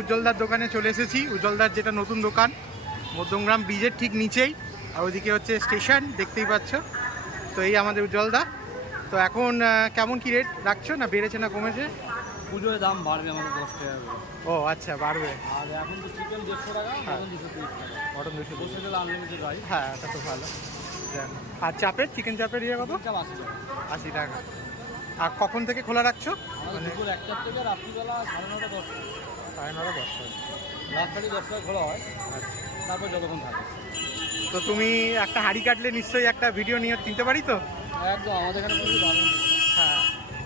উজ্জ্বলদার দোকানে চলে এসেছি। উজ্জ্বলদার যেটা নতুন দোকান মধ্যমগ্রাম ব্রিজের ঠিক নিচেই, আর ওইদিকে হচ্ছে স্টেশন, দেখতেই পাচ্ছ। তো এই আমাদের উজ্জ্বলদা। তো এখন কেমন কি রেট রাখছো, না বেড়েছে না কমেছে? পুজোয় দাম বাড়বে আমাদের 10 টাকা করে। ও আচ্ছা, বাড়বে। আর এখন তো চিকেন 150 টাকা, হ্যাঁ, এখন 230 টাকা। মটন 200। বসে গেলে আনলিমিটেড রাইস। হ্যাঁ, এটা তো ভালো। আর চাপের, চিকেন চাপের ইয়ে কত? চাপ 80 টাকা। 80 টাকা। আর কখন থেকে খোলা রাখছো? আমাদের মানে দুপুর 1টার থেকে রাত্রিবেলা 9:30 10টা। 9:30 10টা। রাত 10টায় খোলা হয়, আচ্ছা, তারপর যতক্ষণ থাকে। তো তুমি একটা হাঁড়ি কাটলে নিশ্চয়ই একটা ভিডিও নিয়ে কিনতে পারি তো? একদম আমাদের এখানে প্রচুর দারুণ। হ্যাঁ,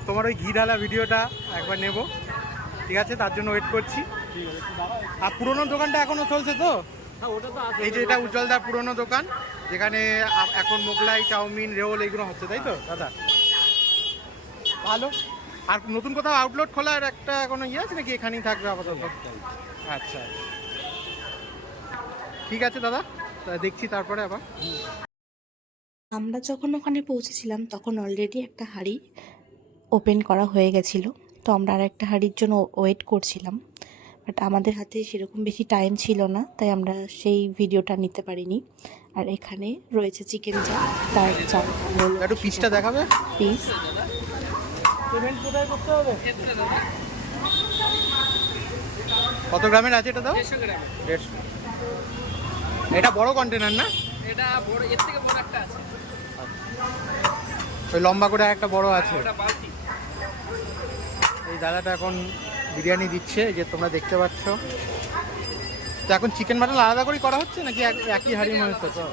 তোমার ওই ঘি ঢালা ভিডিওটা একবার নেব, ঠিক আছে? তার জন্য ওয়েট করছি। ঠিক আছে, একটু দাঁড়াও। আর পুরোনো দোকানটা এখনো চলছে তো? হ্যাঁ, ওটা তো আছে। এই যে এটা উজ্জ্বলদার পুরোনো দোকান, যেখানে এখন মোগলাই, চাউমিন, রোল এগুলো হচ্ছে, তাই তো দাদা? ভালো। আর নতুন কোথাও আউটলেট খোলার একটা কোনো ইয়ে আছে নাকি, এখানেই থাকবে আপাতত? আচ্ছা, ঠিক আছে দাদা, তা দেখছি তারপরে আবার। আমরা যখন ওখানে পৌঁছেছিলাম তখন অলরেডি একটা হাঁড়ি ওপেন করা হয়ে গেছিলো। তো আমরা আর একটা হাঁড়ির জন্য ওয়েট করছিলাম, বাট আমাদের হাতে সেরকম বেশি টাইম ছিল না, তাই আমরা সেই ভিডিওটা নিতে পারিনি। আর এখানে রয়েছে চিকেন চাপ, তার চাপ একটু পিসটা দেখাবে? পিস। পেমেন্ট কোথায় করতে হবে? কত গ্রামের আছে এটা? দাও। 150 গ্রাম। 150। এটা বড় কন্টেনার না? এটা বড়, এর থেকে বড় একটা আছে। ওই লম্বা করে একটা বড় আছে। ওটা বালতি। এই দাদাটা এখন বিরিয়ানি দিচ্ছে, এই যে তোমরা দেখতে পাচ্ছ। তো এখন চিকেন মাটন আলাদা করে করা হচ্ছে নাকি একই হাঁড়ির মধ্যে? তো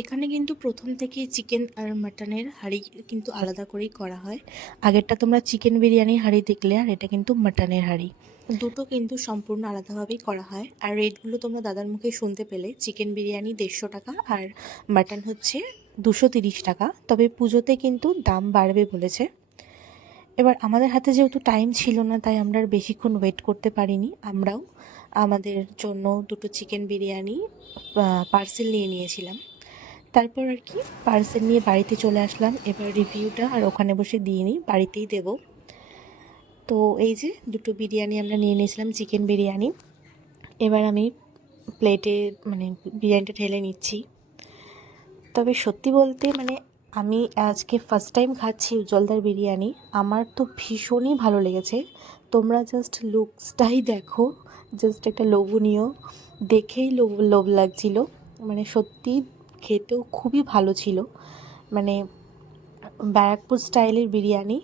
এখানে কিন্তু প্রথম থেকেই চিকেন আর মাটনের হাঁড়ি কিন্তু আলাদা করেই করা হয়। আগেরটা তোমরা চিকেন বিরিয়ানির হাঁড়ি দেখলে, আর এটা কিন্তু মাটনের হাঁড়ি। দুটো কিন্তু সম্পূর্ণ আলাদাভাবেই করা হয়। আর রেটগুলো তোমরা দাদার মুখে শুনতে পেলে, চিকেন বিরিয়ানি 150 টাকা আর মাটন হচ্ছে 230 টাকা। তবে পুজোতে কিন্তু দাম বাড়বে বলেছে। এবার আমাদের হাতে যেহেতু টাইম ছিল না, তাই আমরা আর বেশিক্ষণ ওয়েট করতে পারিনি। আমরাও আমাদের জন্য দুটো চিকেন বিরিয়ানি পার্সেল নিয়ে নিয়েছিলাম। তারপর আর কি পার্সেল নিয়ে বাড়িতে চলে আসলাম। এবার রিভিউটা আর ওখানে বসে দিয়ে নিই, বাড়িতেই দেব। তো এই যে দুটো বিরিয়ানি আমরা নিয়ে নিয়েছিলাম, চিকেন বিরিয়ানি। এবার আমি প্লেটে মানে বিরিয়ানিটা ঢেলে নিচ্ছি। তবে সত্যি বলতে মানে আমি আজকে ফার্স্ট টাইম খাচ্ছি উজ্জ্বলদার বিরিয়ানি। আমার তো ভীষণই ভালো লেগেছে। তোমরা জাস্ট লুকসটাই দেখো, জাস্ট একটা লোভনীয়, দেখেই লোভ লোভ লাগছিল। মানে সত্যি খেতেও খুবই ভালো ছিল। মানে ব্যারাকপুর স্টাইলের বিরিয়ানি,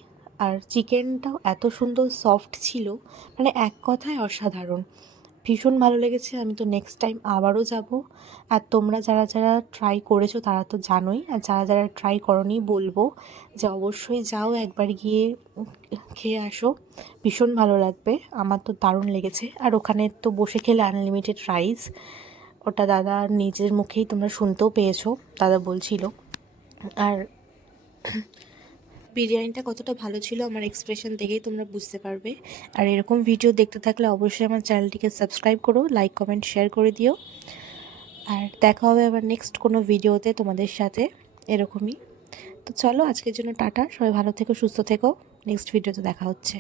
আর চিকেনটাও এত সুন্দর সফট ছিল, মানে এক কথায় অসাধারণ। ভীষণ ভালো লেগেছে। আমি তো নেক্সট টাইম আবারও যাব। আর তোমরা যারা যারা ট্রাই করেছো তারা তো জানোই, আর যারা যারা ট্রাই করোনি বলবো যে অবশ্যই যাও, একবার গিয়ে খেয়ে আসো, ভীষণ ভালো লাগবে। আমার তো দারুণ লেগেছে। আর ওখানে তো বসে খেলে আনলিমিটেড রাইস, ওটা দাদা নিজের মুখেই তোমরা শুনতেও পেয়েছো, দাদা বলছিল। আর বিরিয়ানিটা কতটা ভালো ছিল আমার এক্সপ্রেশন দেখেই তোমরা বুঝতে পারবে। আর এরকম ভিডিও দেখতে থাকলে অবশ্যই আমার চ্যানেলটিকে সাবস্ক্রাইব করো, লাইক কমেন্ট শেয়ার করে দিও। আর দেখা হবে আবার নেক্সট কোনো ভিডিওতে তোমাদের সাথে এরকমই। তো চলো আজকের জন্য টাটা, সবাই ভালো থেকো, সুস্থ থেকো, নেক্সট ভিডিওতে দেখা হচ্ছে।